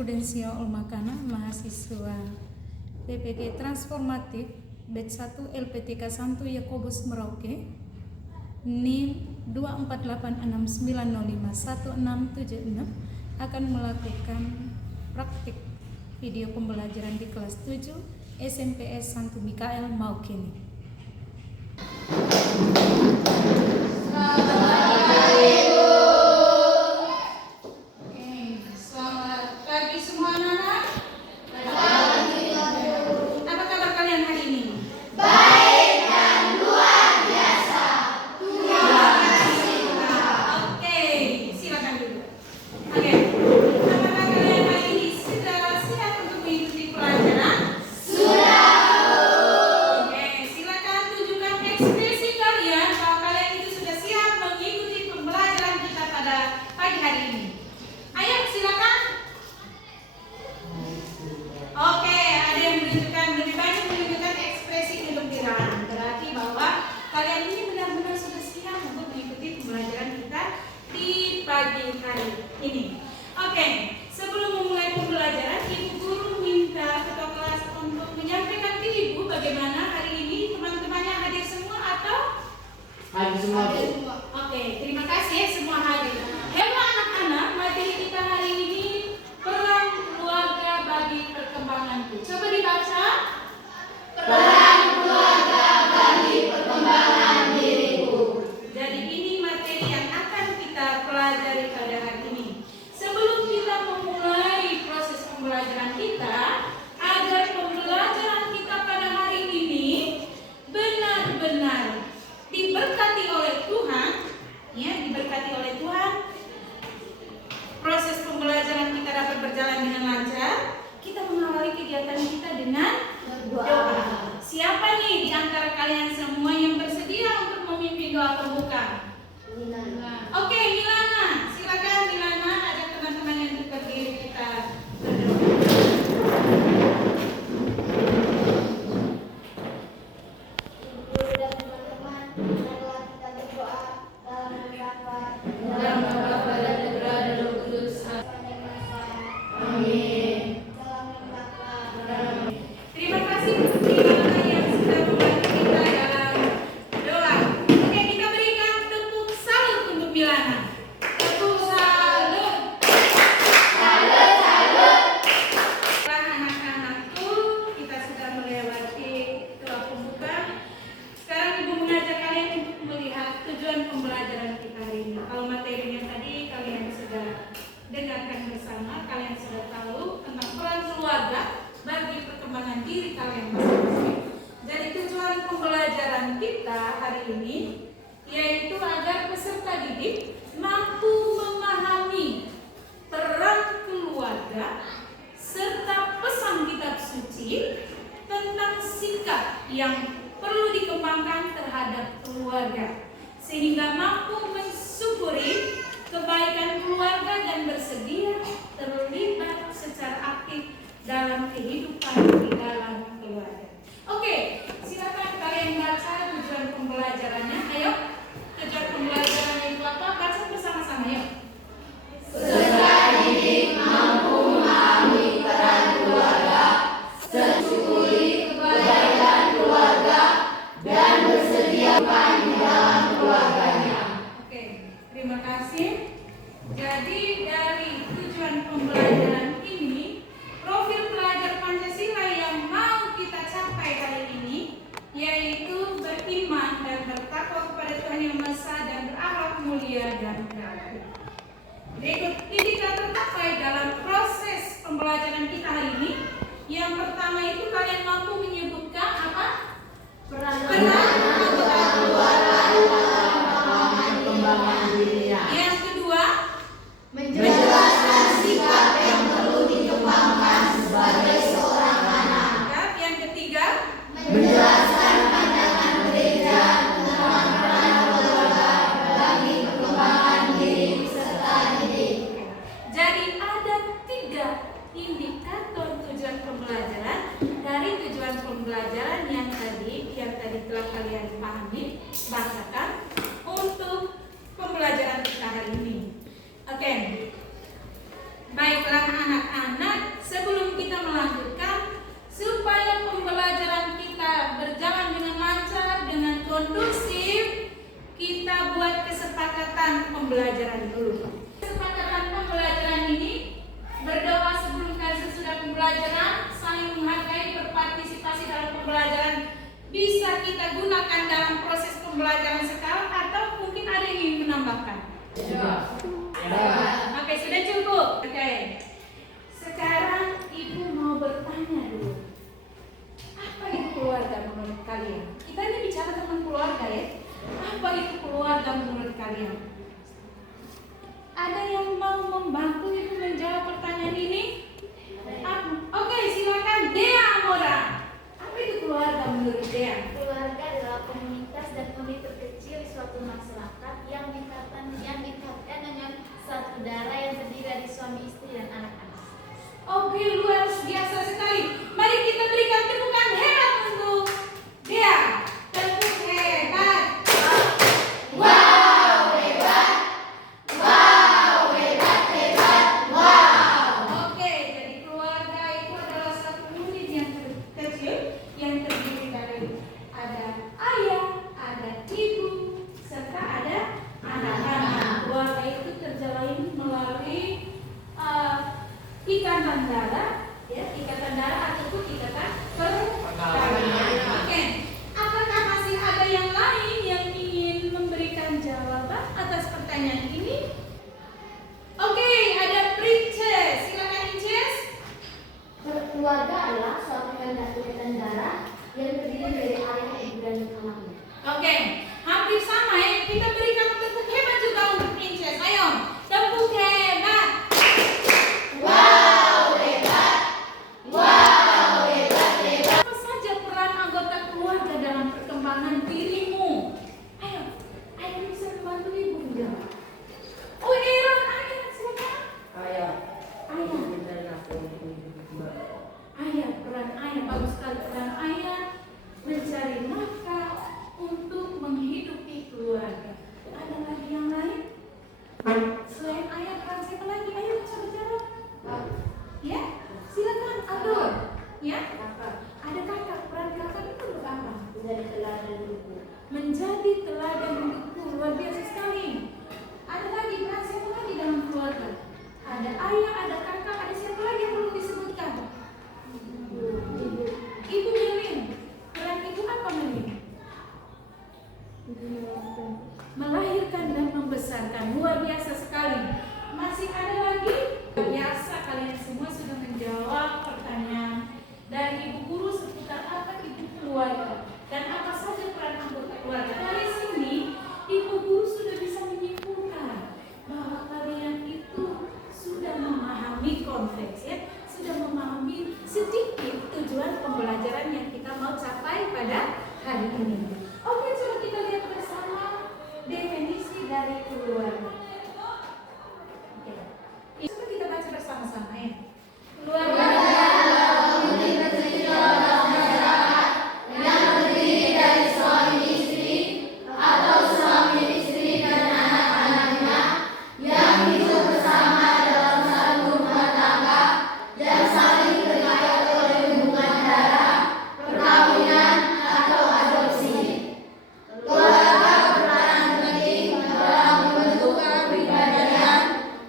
Prudensia Olmakana, mahasiswa PPG Transformatif Batch 1 LPTK 1 Yakobus Merauke, NIM 24869051676 akan melakukan praktik video pembelajaran di kelas 7 SMPS Santo Mikael Maukeni. Oke, terima kasih ya semua hadir. Halo anak-anak, materi kita hari ini peran keluarga bagi perkembanganku. Coba dibaca. Peran keluarga bagi perkembangan diriku. Jadi ini materi yang akan kita pelajari pada hari ini. Sebelum kita memulai proses pembelajaran kita, agar pembelajaran kita pada hari ini benar-benar diberkati oleh Tuhan, ya, diberkati oleh Tuhan. Proses pembelajaran kita dapat berjalan dengan lancar. Kita mengawali kegiatan kita dengan doa. Siapa nih di antara kalian semua yang bersedia untuk memimpin doa pembuka? Oke, Milana, silakan Milana. Ada teman-teman yang berdiri, kita berdoa. Yang perlu dikembangkan terhadap keluarga, sehingga mampu mensyukuri kebaikan keluarga dan bersedia terlibat secara aktif dalam kehidupan di dalam keluarga. Oke, silakan kalian baca tujuan pembelajarannya. Ayo, tujuan pembelajarannya itu apa? Baca bersama-sama yuk. Peserta didik mampu memahami peran keluarga, mensyukuri kebaikan keluarga, dan bersedia di dalam keluarganya. Oke, terima kasih. Jadi dari tujuan pembelajaran ini, profil pelajar Pancasila yang mau kita capai hari ini yaitu beriman dan bertakwa kepada Tuhan Yang Maha Esa dan berakhlak mulia dan beradab. Berikut indikator tercapai dalam proses pembelajaran kita hari ini. Yang pertama itu kalian mampu menyebutkan apa? Peran anggota keluarga dalam pengembangan dirinya. Yang kedua, menjelaskan sikap yang perlu dikembangkan sebagai seorang anak. Yang ketiga, menjelaskan pandangan gereja tentang peran keluarga bagi perkembangan diri peserta didik. Jadi ada 3 indikator tujuan pembelajaran dari tujuan pembelajaran yang tadi telah kalian pahami, bahasakan untuk pembelajaran kita hari ini. Oke, baiklah anak-anak, bisa kita gunakan dalam proses pembelajaran sekarang atau mungkin ada yang ingin menambahkan? Ya. Oke, sudah cukup. Oke. Sekarang Ibu mau bertanya dulu. Apa itu keluarga menurut kalian? Kita ini bicara tentang keluarga ya. Apa itu keluarga menurut kalian? Ada yang mau membantu Ibu menjawab pertanyaan ini? Oke, silakan Dea Amora. Apa itu keluarga menurut Dea? Keluarga adalah komunitas dan unit terkecil di suatu masyarakat yang dikatakan dengan satu darah yang terdiri dari suami istri dan anak-anak. Oke, luar biasa sekali. Mari kita berikan tepukan hebat untuk Dea. Tepuk hebat. Wow, hebat. Wow, hebat, hebat. Wow. Oke, jadi keluarga itu adalah satu unit yang kecil yang terdiri dari ada ayah, ada ibu, serta ada anak-anak. Keluarga itu terjalin melalui ikatan darah, ya, ikatan darah ataupun ikatan perkawinan. Oke, apakah masih ada yang lain yang ingin memberikan jawaban atas pertanyaan ini? Oke, ada Princess. Silakan Princess. Keluarga adalah suatu ikatan darah yang terdiri dari ayah, ibu, dan anaknya. Oke, hampir sama ya. Kita berikan tepuk hebat juga untuk Princess. Ayo, tepuk hebat. Wow, hebat. Wow, hebat, hebat. Apa saja peran anggota keluarga dalam perkembangan dirimu? Ayo, ayo bisa membantu ibu menjawab. Oh, Aaron, ayah, silakan. Ayah, peran ayah bagus sekali. Peran ayah mencari nafkah untuk menghidupi keluarga. Ada lagi yang lain? Selain ayah, peran siapa lagi? Ayo bisa berjawab. Ya, silakan Abdul. Ya, ada kakak. Peran kakak itu untuk apa? Menjadi teladan buku. Menjadi teladan hidupku. Luar biasa sekali. Ada lagi peran siapa lagi dalam keluarga? Ada ayah, ada kakak, ada siapa lagi yang perlu disebutkan? Ibu Melin. Peran ibu apa Melin? Melahirkan dan membesarkan. Luar biasa sekali. Masih ada lagi? Biasa kalian semua sudah menjawab pertanyaan dari ibu guru seputar apa itu keluarga dan apa saja peran anggota keluarga. Dari sini ibu guru sudah bisa menyimpulkan bahwa kalian itu sudah memahami konteks ya, sudah memahami sedikit tujuan pembelajaran yang kita mau capai pada hari ini. Oke, coba kita lihat bersama definisi dari keluarga. Oke. Coba kita baca bersama-sama ya. Keluarga yang terdiri dari suami istri atau suami istri dan anak-anaknya yang hidup bersama dalam satu rumah tangga yang saling terikat oleh hubungan darah, perkawinan, atau adopsi. Keluarga berperan penting dalam membentuk kepribadian,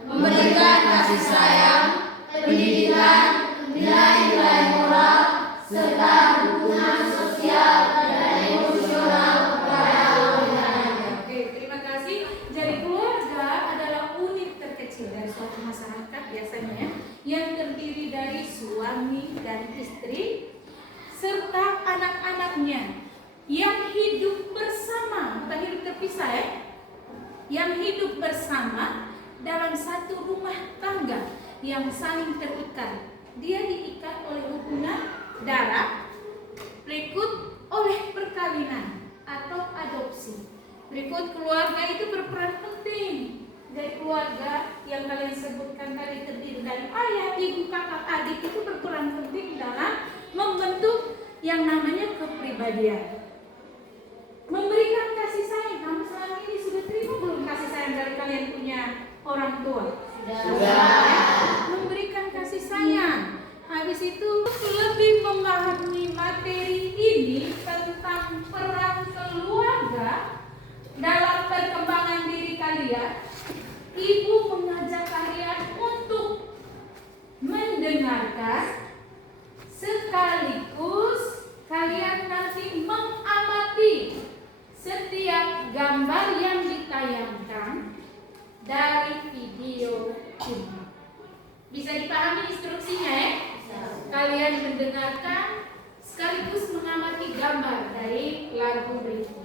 memberikan kasih sayang, pendidikan, nilai-nilai moral, serta dukungan sosial dan emosional kepada anggotanya. Oke, terima kasih. Jadi keluarga adalah unit terkecil dari suatu masyarakat biasanya ya, yang terdiri dari suami dan istri serta anak-anaknya yang hidup bersama, bukan hidup terpisah ya, yang hidup bersama dalam satu rumah tangga yang saling terikat. Dia diikat oleh hubungan darah, berikut oleh perkawinan atau adopsi. Berikut keluarga itu berperan penting. Dari keluarga yang kalian sebutkan tadi terdiri dari ayah, ibu, kakak, adik itu berperan penting dalam membentuk yang namanya kepribadian. Memberikan kasih sayang. Kamu selama ini sudah terima belum kasih sayang dari kalian punya orang tua? Sudah. Memberikan kasih sayang. Habis itu lebih memahami materi ini tentang peran keluarga dalam perkembangan diri kalian. Ibu mengajak kalian untuk mendengarkan sekaligus kalian nanti kalian mendengarkan sekaligus mengamati gambar dari lagu berikut.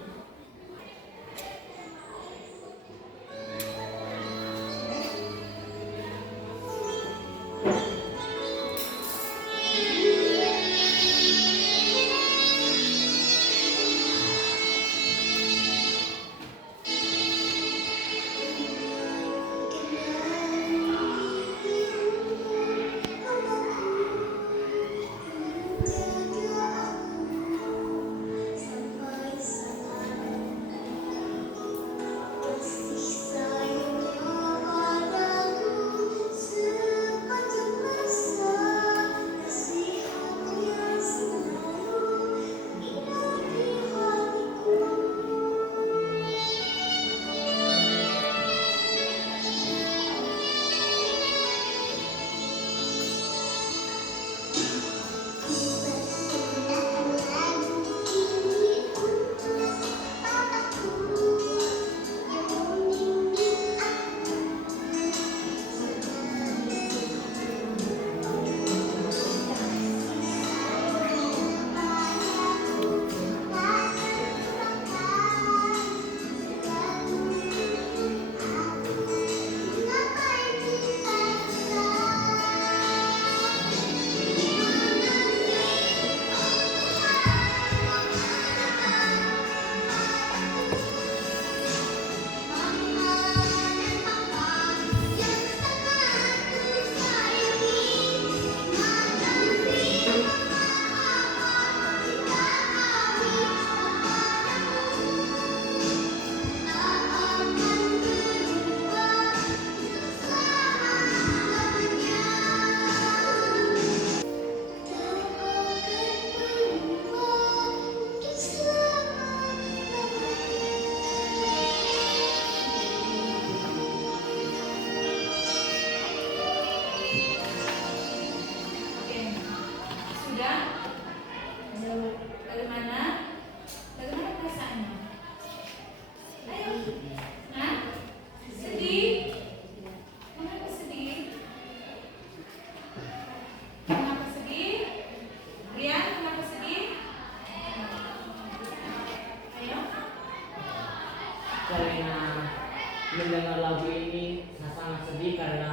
mendengar lagu ini saya sangat sedih karena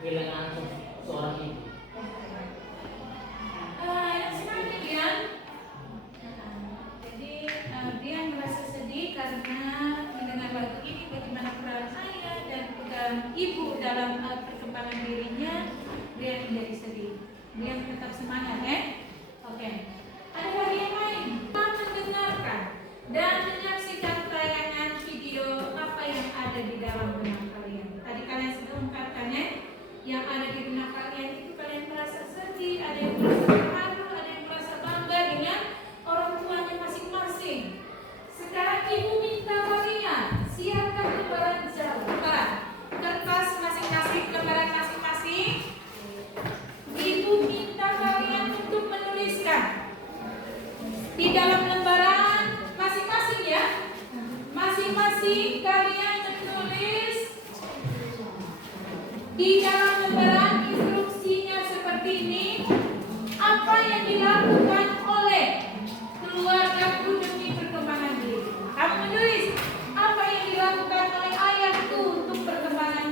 kehilangan seorang ibu. Semangat Dian. Jadi Dian merasa sedih karena mendengar lagu ini bagaimana peran ayah dan peran ibu dalam perkembangan dirinya. Dian menjadi sedih. Dian tetap semangat ya. Oke. Ada lagi yang lain? Mendengarkan dan menyaksikan tayangan video apa yang ada di dalam benak kalian. Tadi kalian sudah ungkapkan ya, yang ada di benak kalian itu kalian merasa sedih, ada yang merasa terharu, ada yang merasa bangga dengan orang tuanya masing-masing. Sekarang ibu minta kalian siapkan lembaran kertas masing-masing, lembaran masing-masing. Ibu minta kalian untuk menuliskan di dalam lembaran masing-masing ya. Masing-masing kalian menulis di dalam lembaran instruksinya seperti ini. Apa yang dilakukan oleh keluargaku demi perkembangan diri. Kamu menulis apa yang dilakukan oleh ayahku untuk perkembangan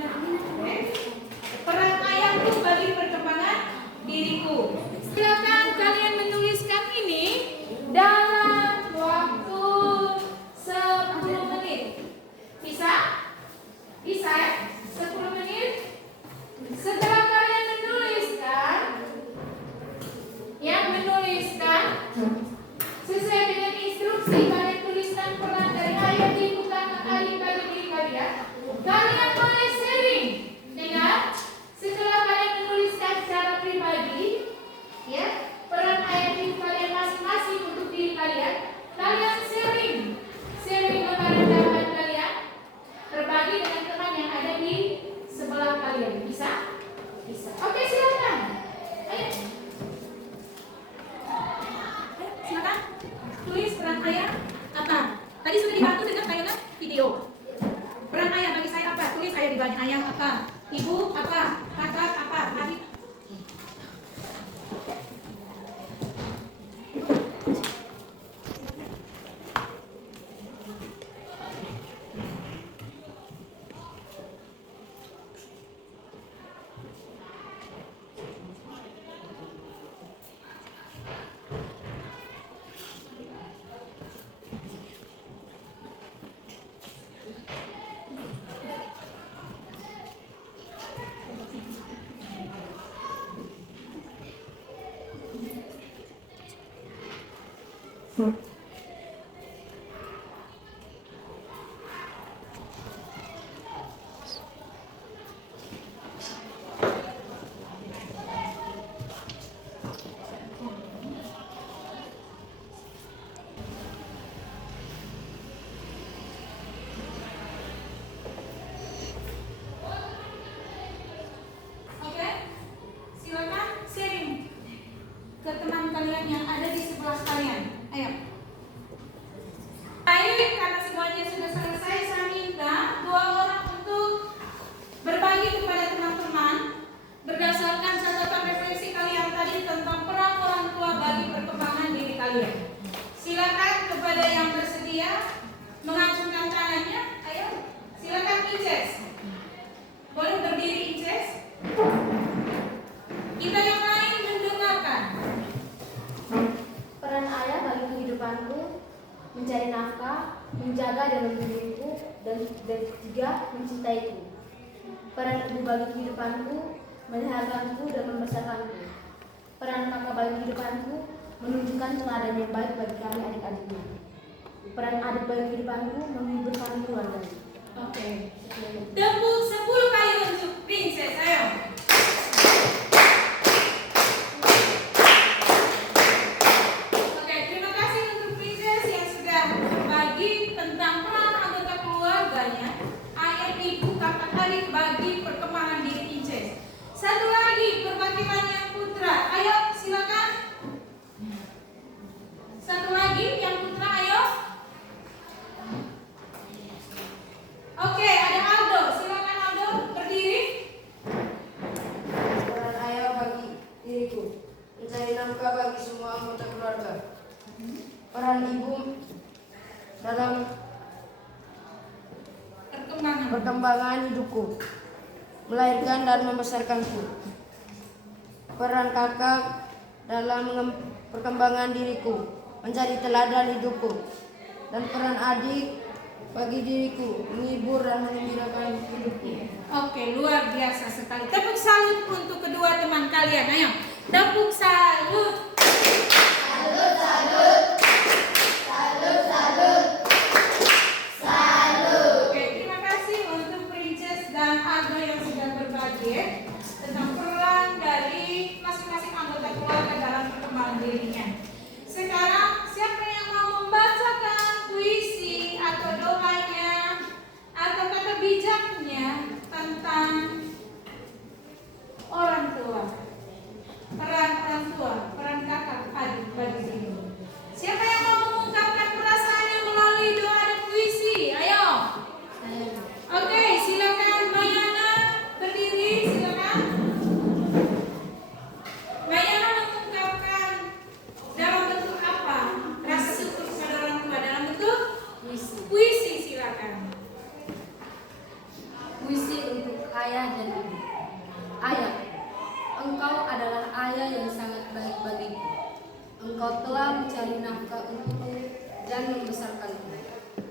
peran ayahku bagi perkembangan diriku. Silakan kalian menuliskan ini dalam waktu 10 menit. Bisa? Bisa ya? 10 menit. Setelah kalian menuliskan, yang menulis Oke, silakan sharing ke teman kalian yang ada di sebelah kalian. Ayo. Baik, karena semuanya sudah selesai, saya minta 2 orang untuk berbagi kepada teman-teman berdasarkan catatan refleksi kalian tadi tentang peran orang tua bagi perkembangan diri kalian. Silakan kepada yang bersedia mengacungkan tangannya. Ayo, silakan Inces. Boleh berdiri Inces? Kita yang lain mendengarkan. Peran ayah bagi kehidupanku mencari nafkah, menjaga dan mendidiku, dan ketiga mencintaiku. Peran ibu bagi kehidupanku melahirkanku dan membesarkanku. Peran kakak bagi kehidupanku menunjukkan teladan yang baik bagi kami adik-adiknya. Peran adik bagi kehidupanku menghibur kami keluarganya. Oke. Tepuk 10 kali untuk Princess. Ayo. Oke, terima kasih untuk Princess yang sudah berbagi tentang peran anggota keluarganya, ayah, ibu, kakak, adik bagi perkembangan diri Princess. Satu lagi perwakilannya Putra. Ayo, silakan. Satu lagi yang Putra, ayo. Oke, ada Aldo. Silakan Aldo berdiri. Peran ayah bagi diriku mencari nafkah bagi semua anggota keluarga. Peran ibu dalam perkembangan hidupku, melahirkan dan membesarkanku. Peran kakak dalam perkembangan diriku, menjadi teladan hidupku. Dan peran adik bagi diriku, menghibur dan menggembirakan hidupku. Oke, luar biasa sekali. Tepuk salut untuk kedua teman kalian. Ayo, tepuk salut. Salut, salut. Salut, salut. Salut. Oke, terima kasih untuk Princess dan Aldo yang sudah berbagi tentang peran dari masing-masing anggota keluarga dalam perkembangan dirinya. Sekarang siapa yang mau membacakan puisi atau doanya atau kata bijaknya tentang orang tua, peran orang tua, peran kakak adik bagi diri? Siapa yang mau mengungkapkan perasaannya melalui doa dan puisi? Ayo. Oke, silakan Mayana berdiri, silakan. Mayana mengungkapkan dalam bentuk apa rasa syukur kepada orang tua? Dalam bentuk puisi, silakan. Puisi untuk ayah dan ibu. Ayah, engkau adalah ayah yang sangat baik bagiku. Engkau telah mencari nafkah untukku dan membesarkanku.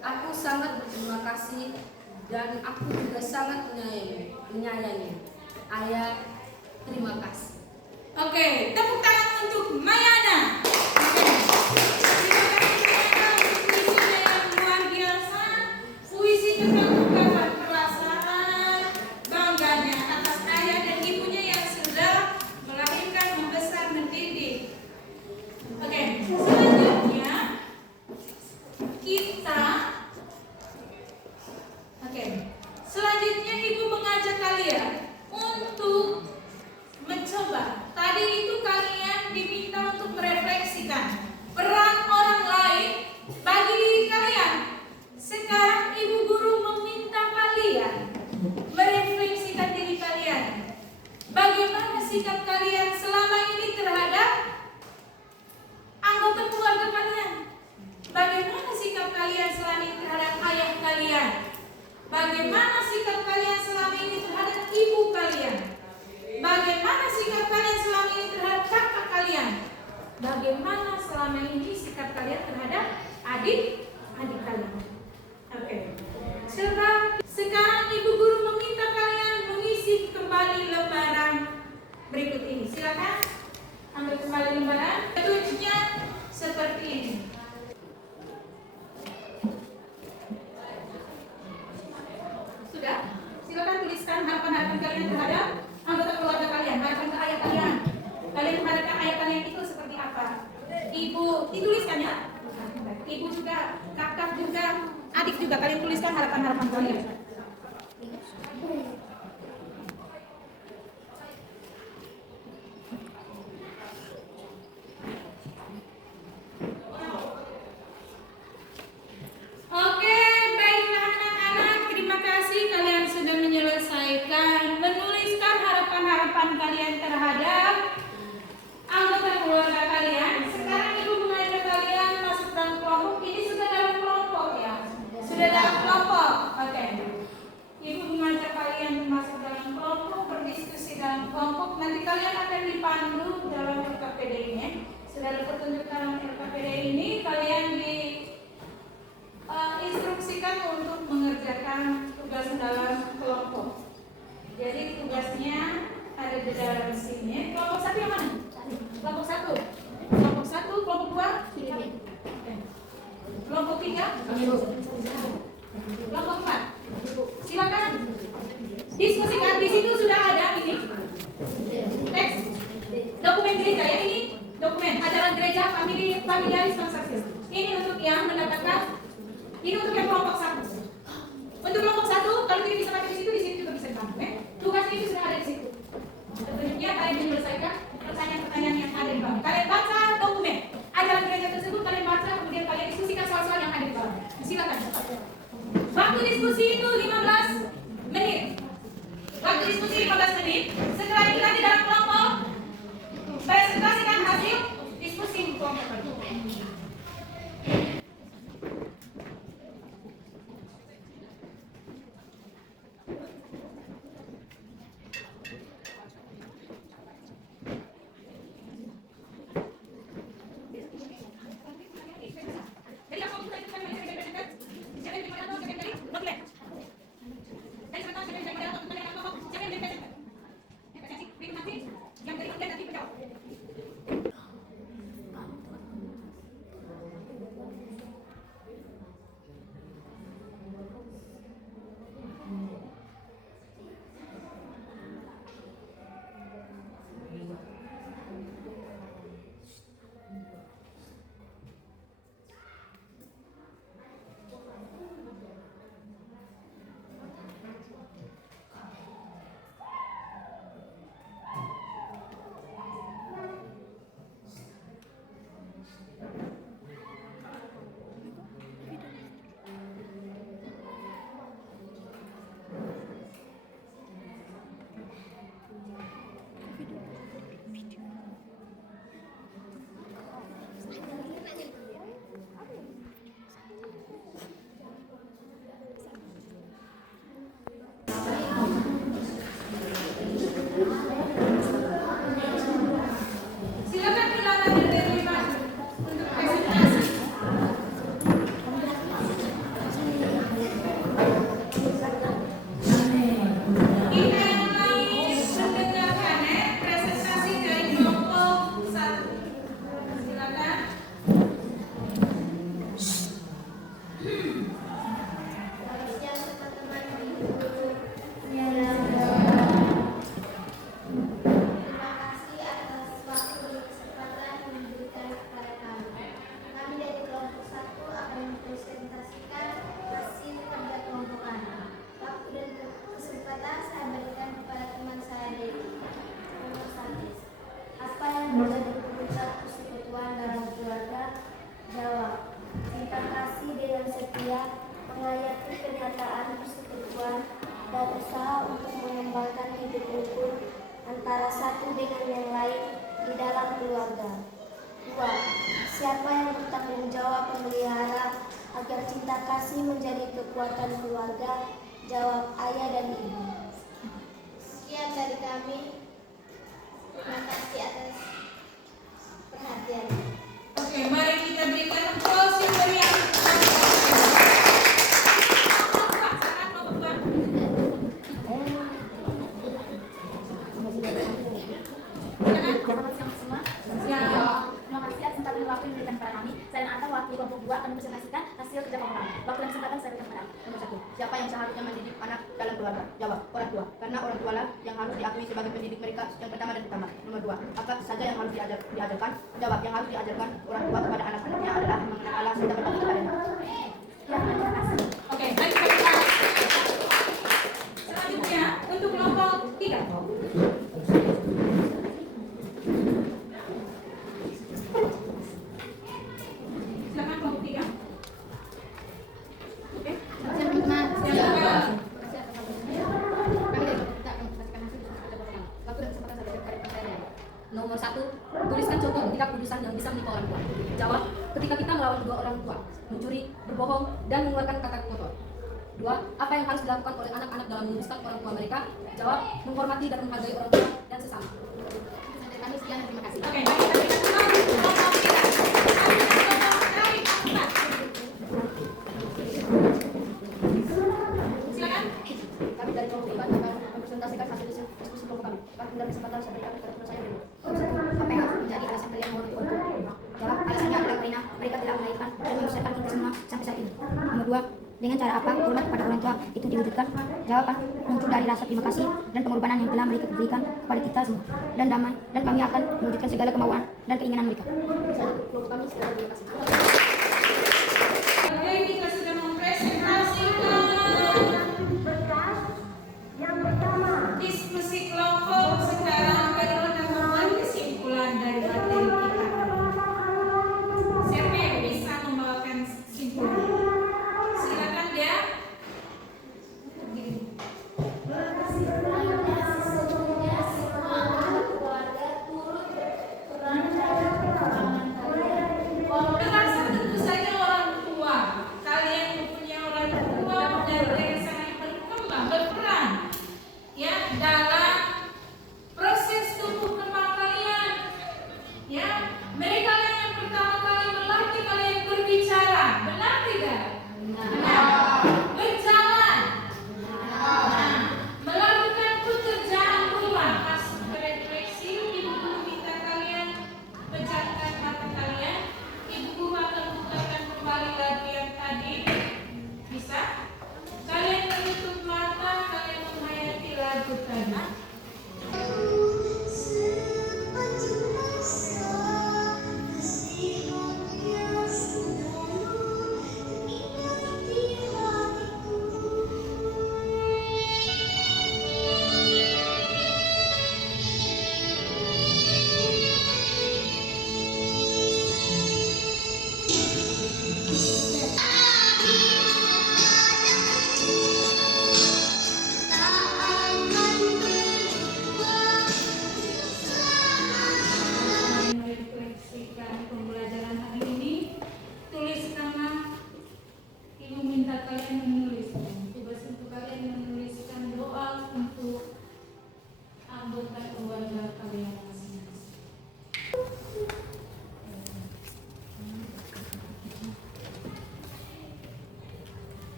Aku sangat berterima kasih dan aku juga sangat menyayangi. Ayah, terima kasih. Oke, tepuk tangan untuk Mayana. Terima kasih Mayana untuk puisinya yang luar biasa. Puisi tentang ungkapan perasaan bangganya atas ayah dan ibunya yang sudah melahirkan, membesar, mendidik. Oke, selanjutnya kita selanjutnya ibu mengajak kalian untuk mencoba. Tadi itu kalian diminta untuk merefleksikan peran orang lain bagi diri kalian. Sekarang ibu guru meminta kalian merefleksikan diri kalian. Bagaimana sikap kalian selama ini terhadap anggota keluarga kalian? Bagaimana sikap kalian selama ini terhadap ayah kalian? Bagaimana sikap kalian selama ini terhadap ibu kalian? Bagaimana sikap kalian selama ini terhadap kakak kalian? Bagaimana selama ini sikap kalian terhadap adik kalian? Oke. Sekarang ibu guru meminta kalian mengisi kembali lembaran berikut ini. Silakan ambil kembali lembaran. Bentuknya seperti ini. ibu dituliskan ya. Ibu juga, kakak juga, adik juga, kalian tuliskan harapan-harapan kalian. Oke, baiklah anak-anak, terima kasih kalian sudah menyelesaikan menuliskan harapan-harapan kalian terhadap anggota keluarga kalian. Sekarang ibu mengajak kalian masuk dalam kelompok. Ini sudah dalam kelompok ya, sudah dalam kelompok. Oke, ibu mengajak kalian masuk dalam kelompok, berdiskusi dalam kelompok. Nanti kalian akan dipandu dalam LKPD ini. Sudah ada petunjuk dalam LKPD ini, kalian di instruksikan untuk mengerjakan tugas dalam kelompok. Jadi tugasnya ada di dalam sini. Kelompok satu yang mana? Kelompok satu. Kelompok satu, kelompok dua. Kelompok tiga. Kelompok empat. Silakan diskusikan. Di situ sudah ada ini teks dokumen gereja ya, ini dokumen ajaran gereja familiaris transaksis. Ini untuk yang mendapatkan. Ini untuk yang kelompok satu. Untuk kelompok satu, kalau tidak bisa pakai di sini juga bisa dipakai. Tugasnya itu sudah ada di situ. Tentunya kalian menyelesaikan pertanyaan-pertanyaan yang ada di bawah. Kalian baca dokumen ajaran gereja tersebut, kalian baca, kemudian kalian diskusikan soal-soal yang ada di bawah. Silakan. Waktu diskusi itu 15 menit. Waktu diskusi 15 menit. Setelah itu nanti dalam kelompok presentasikan hasil diskusi kelompok. menjadi pusat persekutuan dalam keluarga. Jawab. Cinta kasih dengan setia menghayati kenyataan persekutuan dan usaha untuk mengembangkan hidup rukun antara satu dengan yang lain di dalam keluarga. 2. Siapa yang bertanggung jawab memelihara agar cinta kasih menjadi kekuatan keluarga? Jawab ayah dan ibu. Sekian dari kami. Terima kasih atas perhatian. Oke, mari kita berikan closing meriah. Terima kasih atas kesempatan waktu yang diberikan kepada kami. Saya dan Ata, wakil kelompok 2 akan mempresentasikan hasil kerja kelompok kami. Waktu dan kesempatan saya berikan kepada nomor 1. Siapa yang seharusnya mendidik anak dalam keluarga? Jawab. Orang orang tua, karena orang tua lah yang harus diakui sebagai pendidik mereka yang pertama dan utama. Nomor 2, apa saja yang harus diajarkan? Jawab, yang harus diajarkan orang tua kepada anak-anaknya adalah mengenal Allah serta berbakti kepadanya. Oke, baik kita. Selanjutnya untuk kelompok 3. Silakan kelompok 3. Oke. Silakan teman-teman. Silakan. Nomor 1, tuliskan contoh 3 keputusan yang bisa menimpa orang tua. Jawab, ketika kita melawan kedua orang tua, mencuri, berbohong, dan mengeluarkan kata kotor. 2, apa yang harus dilakukan oleh anak-anak dalam meluruskan orang tua mereka? Jawab, menghormati dan menghargai orang tua dan sesama. Dari kami sekian, terima kasih. Oke, baik kita kelompok 3. Kelompok dari 4. Silakan. Kami dari kelompok 4 akan mempresentasikan hasil diskusi kelompok kami. Pada kesempatan saya berikan kepada saya dulu. Apa yang harus menjadi alasan kalian mau ikut? Jawab, alasannya adalah karena mereka telah melahirkan dan membesarkan kita semua sampai saat ini. Nomor 2, dengan cara apa hormat kepada orang tua itu diwujudkan? Jawaban muncul dari rasa terima kasih dan pengorbanan yang telah mereka berikan kepada kita semua dan damai, dan kami akan mewujudkan segala kemauan dan keinginan mereka. Kelompok kami segala terima kasih. Oke, kita sudah mempresentasikan diskusi kelompok. Sekarang bagaimana membuat kesimpulan dari materi kita? Siapa yang bisa membawakan kesimpulan? Silakan dia. Sesungguhnya semua anggota keluarga turut berperan dalam perkembangan